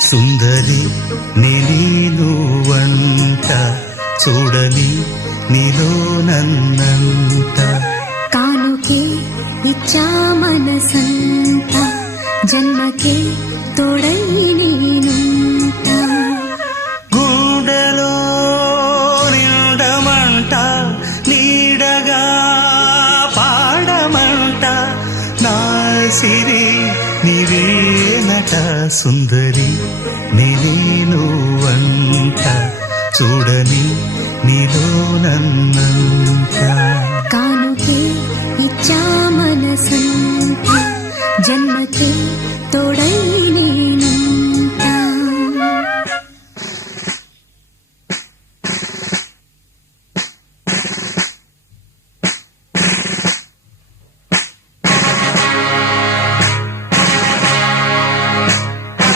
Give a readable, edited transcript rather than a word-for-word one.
సుందరి నేను వంట చూడని నీలో నన్నంత కానుకే ఇచ్చా మనసంత జన్మకే తోడై నేనుంట గుండెలో నిండమంట నీడగా పాడమంట నా సిరి నీవేనట సుందరి నేను వంట చూడని నీలో నన్నంత కానుకే ఇచ్చా మనసంత జన్మకే తోడై